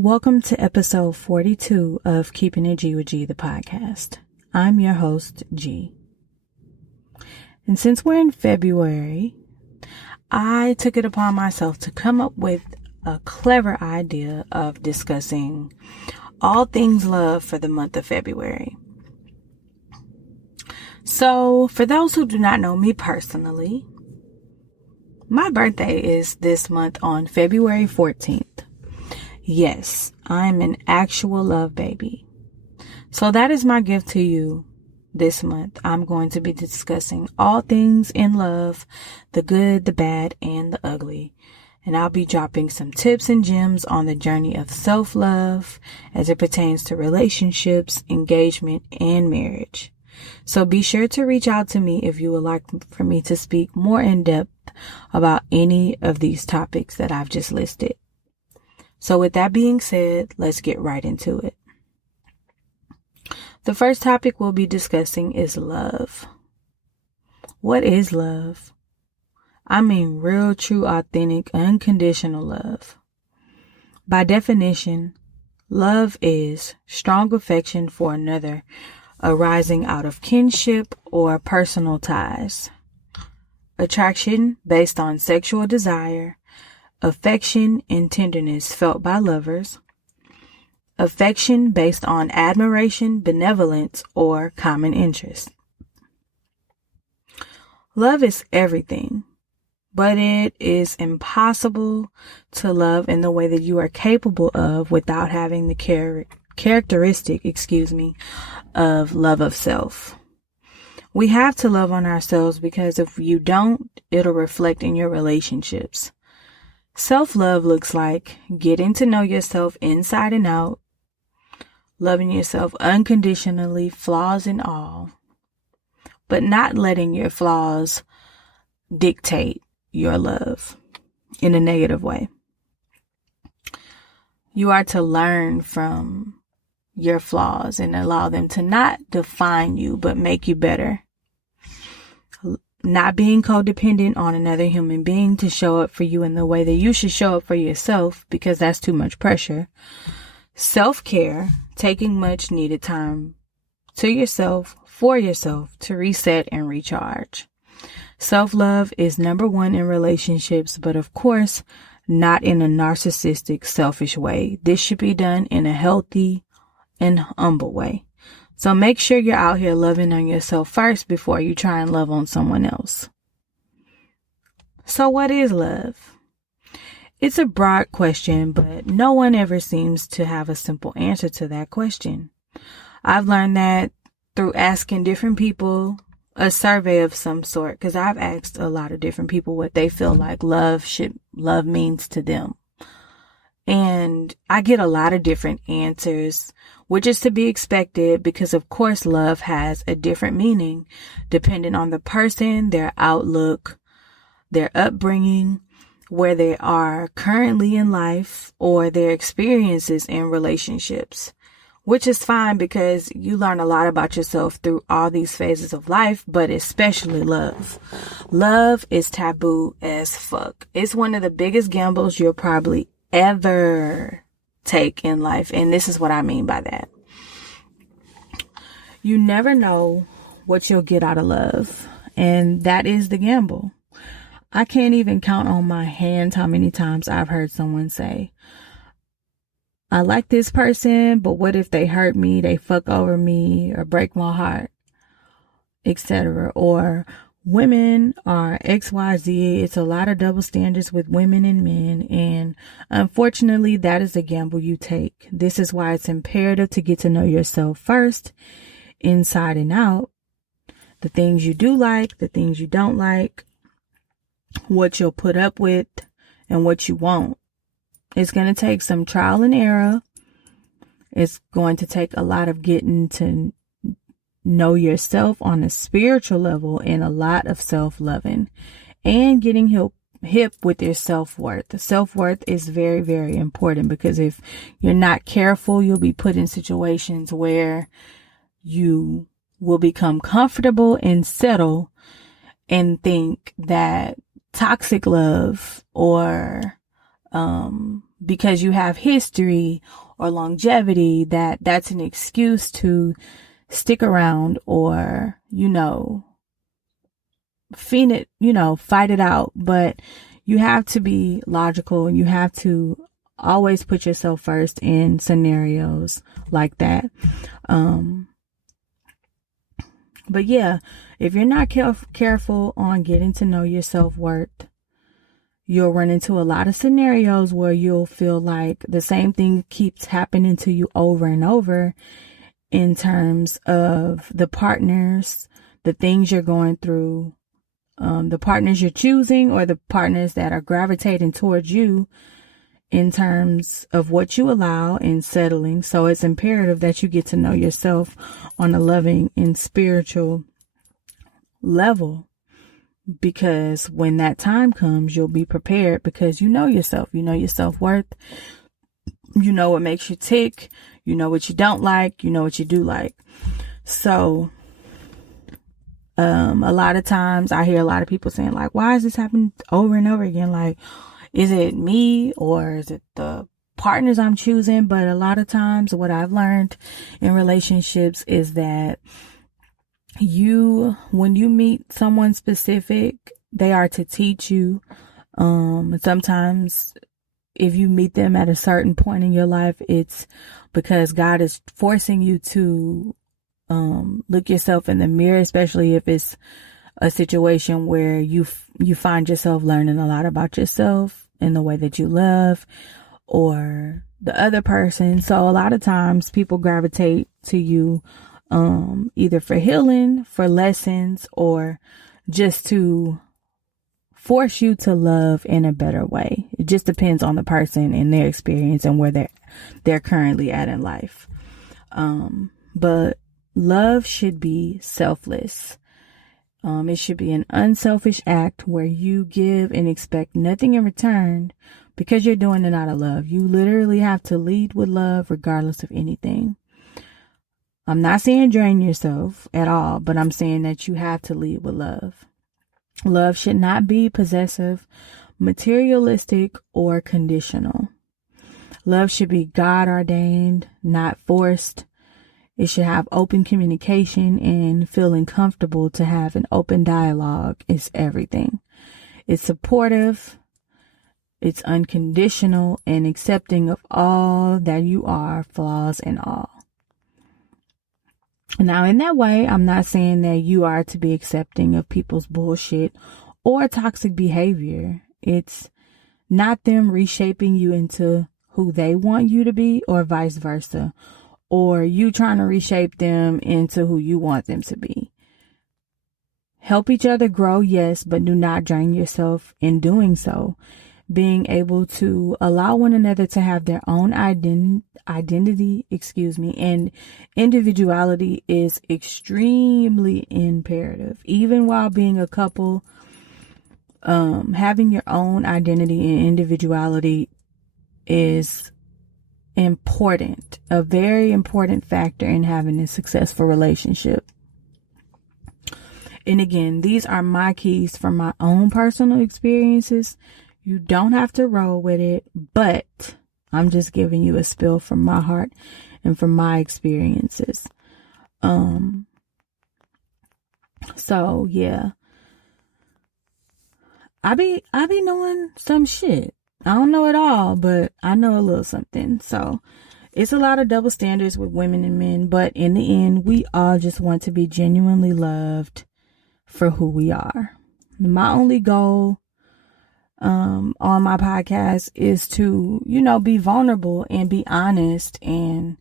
Welcome to episode 42 of Keeping It G with G, the podcast. I'm your host, G. And since we're in February, I took it upon myself to come up with a clever idea of discussing all things love for the month of February. So, for those who do not know me personally, my birthday is this month on February 14th. Yes, I'm an actual love baby. So that is my gift to you this month. I'm going to be discussing all things in love, the good, the bad, and the ugly. And I'll be dropping some tips and gems on the journey of self-love as it pertains to relationships, engagement, and marriage. So be sure to reach out to me if you would like for me to speak more in depth about any of these topics that I've just listed. So with that being said, let's get right into it. The first topic we'll be discussing is love. What is love? I mean real, true, authentic, unconditional love. By definition, love is strong affection for another arising out of kinship or personal ties. Attraction based on sexual desire. Affection and tenderness felt by lovers. Affection based on admiration, benevolence, or common interest. Love is everything, but it is impossible to love in the way that you are capable of without having the characteristic of love of self. We have to love on ourselves because if you don't, it'll reflect in your relationships. Self-love looks like getting to know yourself inside and out, loving yourself unconditionally, flaws and all, but not letting your flaws dictate your love in a negative way. You are to learn from your flaws and allow them to not define you, but make you better. Not being codependent on another human being to show up for you in the way that you should show up for yourself, because that's too much pressure. Self-care, taking much needed time to yourself, for yourself, to reset and recharge. Self-love is number one in relationships, but of course, not in a narcissistic, selfish way. This should be done in a healthy and humble way. So make sure you're out here loving on yourself first before you try and love on someone else. So what is love? It's a broad question, but no one ever seems to have a simple answer to that question. I've learned that through asking different people a survey of some sort, because I've asked a lot of different people what they feel like love means to them. And I get a lot of different answers, which is to be expected because, of course, love has a different meaning depending on the person, their outlook, their upbringing, where they are currently in life, or their experiences in relationships, which is fine because you learn a lot about yourself through all these phases of life, but especially love. Love is taboo as fuck. It's one of the biggest gambles you'll probably ever take in life. And this is what I mean by that. You never know what you'll get out of love. And that is the gamble. I can't even count on my hands how many times I've heard someone say, I like this person, but what if they hurt me, they fuck over me, or break my heart, etc. Or women are XYZ. It's a lot of double standards with women and men. And unfortunately, that is a gamble you take. This is why it's imperative to get to know yourself first, inside and out. The things you do like, the things you don't like, what you'll put up with, and what you won't. It's going to take some trial and error. It's going to take a lot of getting to know yourself on a spiritual level and a lot of self-loving and getting hip with your self-worth. Self-worth is very, very important because if you're not careful, you'll be put in situations where you will become comfortable and settle and think that toxic love or because you have history or longevity, that's an excuse to stick around or, fight it out. But you have to be logical and you have to always put yourself first in scenarios like that. But yeah, if you're not careful on getting to know your self-worth, you'll run into a lot of scenarios where you'll feel like the same thing keeps happening to you over and over in terms of the partners, the things you're going through, the partners you're choosing, or the partners that are gravitating towards you in terms of what you allow and settling. So it's imperative that you get to know yourself on a loving and spiritual level, because when that time comes, you'll be prepared because you know yourself, you know your self-worth, you know what makes you tick, you know what you don't like, you know what you do like. So a lot of times I hear a lot of people saying like, why is this happening over and over again? Like, is it me or is it the partners I'm choosing? But a lot of times what I've learned in relationships is that when you meet someone specific, they are to teach you. Sometimes if you meet them at a certain point in your life, it's because God is forcing you to look yourself in the mirror, especially if it's a situation where you find yourself learning a lot about yourself and the way that you love or the other person. So a lot of times people gravitate to you either for healing, for lessons, or just to force you to love in a better way. It just depends on the person and their experience and where they're currently at in life. But love should be selfless. It should be an unselfish act where you give and expect nothing in return because you're doing it out of love. You literally have to lead with love regardless of anything. I'm not saying drain yourself at all, but I'm saying that you have to lead with love. Love should not be possessive, materialistic, or conditional. Love should be God ordained, not forced. It should have open communication, and feeling comfortable to have an open dialogue is everything. It's supportive, it's unconditional, and accepting of all that you are, flaws and all. Now, in that way, I'm not saying that you are to be accepting of people's bullshit or toxic behavior. It's not them reshaping you into who they want you to be or vice versa, or you trying to reshape them into who you want them to be. Help each other grow, yes, but do not drain yourself in doing so. Being able to allow one another to have their own identity, and individuality is extremely imperative. Even while being a couple, having your own identity and individuality is important, a very important factor in having a successful relationship. And again, these are my keys from my own personal experiences. You don't have to roll with it, but I'm just giving you a spill from my heart and from my experiences. So yeah, I be knowing some shit. I don't know it all, but I know a little something. So it's a lot of double standards with women and men, but in the end, we all just want to be genuinely loved for who we are. My only goal on my podcast is to, be vulnerable and be honest, and,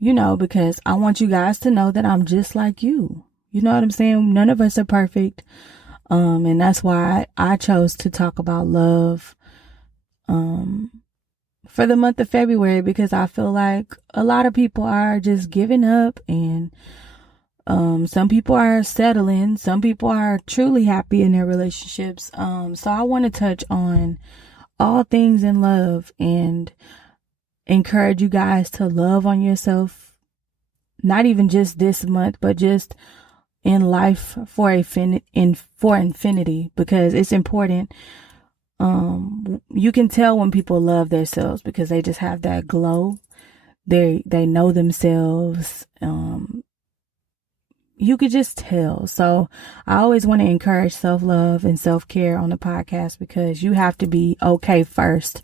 because I want you guys to know that I'm just like you. You know what I'm saying? None of us are perfect. And that's why I chose to talk about love, for the month of February, because I feel like a lot of people are just giving up, and some people are settling, some people are truly happy in their relationships. So I want to touch on all things in love and encourage you guys to love on yourself, not even just this month, but just in life for infinity, because it's important You can tell when people love themselves because they just have that glow. They know themselves. You could just tell. So I always want to encourage self-love and self-care on the podcast because you have to be okay first.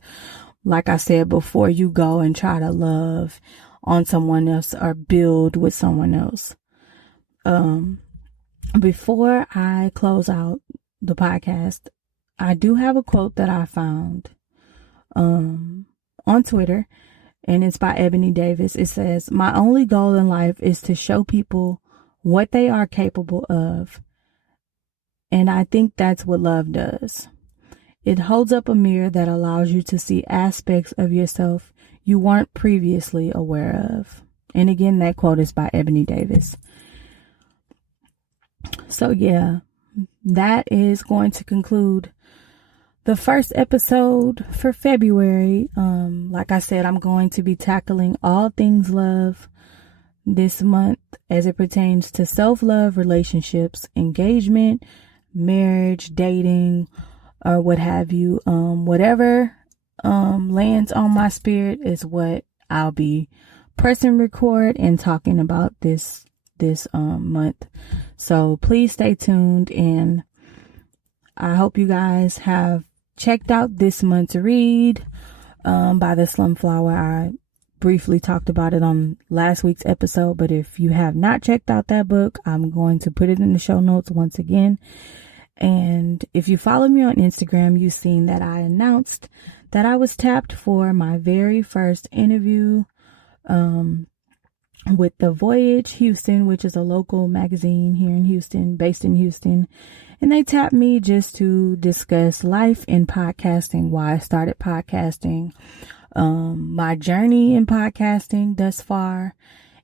Like I said, before you go and try to love on someone else or build with someone else. Before I close out the podcast, I do have a quote that I found on Twitter, and it's by Ebony Davis. It says, "My only goal in life is to show people what they are capable of. And I think that's what love does. It holds up a mirror that allows you to see aspects of yourself you weren't previously aware of." And again, that quote is by Ebony Davis. So yeah, that is going to conclude the first episode for February. Like I said, I'm going to be tackling all things love this month as it pertains to self-love, relationships, engagement, marriage, dating, or what have you. Whatever lands on my spirit is what I'll be pressing record and talking about this month. So please stay tuned, and I hope you guys have checked out this month's read by the Slumflower. I briefly talked about it on last week's episode, but if you have not checked out that book, I'm going to put it in the show notes once again. And if you follow me on Instagram, you've seen that I announced that I was tapped for my very first interview with The Voyage Houston, which is a local magazine here in Houston, based in Houston. And they tapped me just to discuss life in podcasting, why I started podcasting, my journey in podcasting thus far.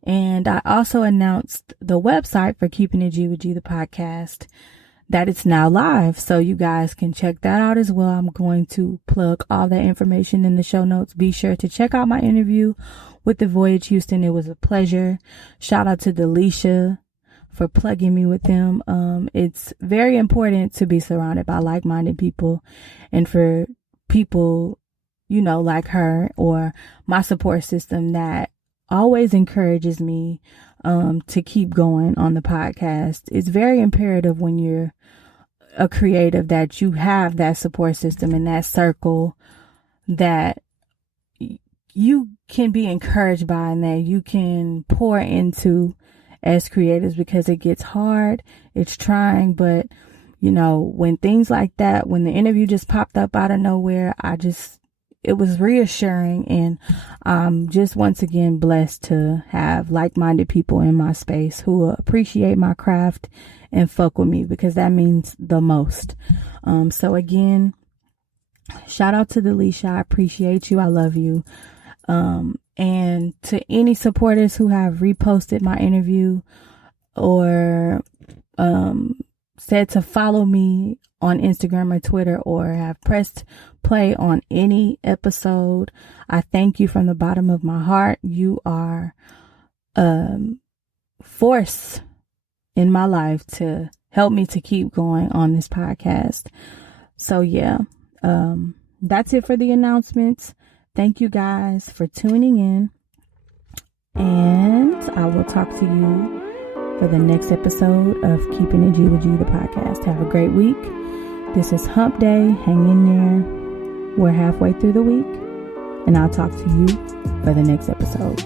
And I also announced the website for Keeping It G with G, the podcast, that it's now live. So you guys can check that out as well. I'm going to plug all that information in the show notes. Be sure to check out my interview with The Voyage Houston. It was a pleasure. Shout out to Delisha for plugging me with them. It's very important to be surrounded by like-minded people, and for people, you know, like her or my support system that always encourages me to keep going on the podcast. It's very imperative when you're a creative that you have that support system and that circle that you can be encouraged by and that you can pour into as creators, because it gets hard, it's trying, but you know, when things like that, when the interview just popped up out of nowhere, it was reassuring, and I'm just once again blessed to have like-minded people in my space who appreciate my craft and fuck with me, because that means the most. So again, shout out to Delisha. I appreciate you. I love you. And to any supporters who have reposted my interview or said to follow me on Instagram or Twitter or have pressed play on any episode, I thank you from the bottom of my heart. You are force in my life to help me to keep going on this podcast. So yeah, that's it for the announcements. Thank you guys for tuning in, and I will talk to you for the next episode of Keeping It G with G, the podcast. Have a great week. This is Hump Day. Hang in there. We're halfway through the week, and I'll talk to you for the next episode.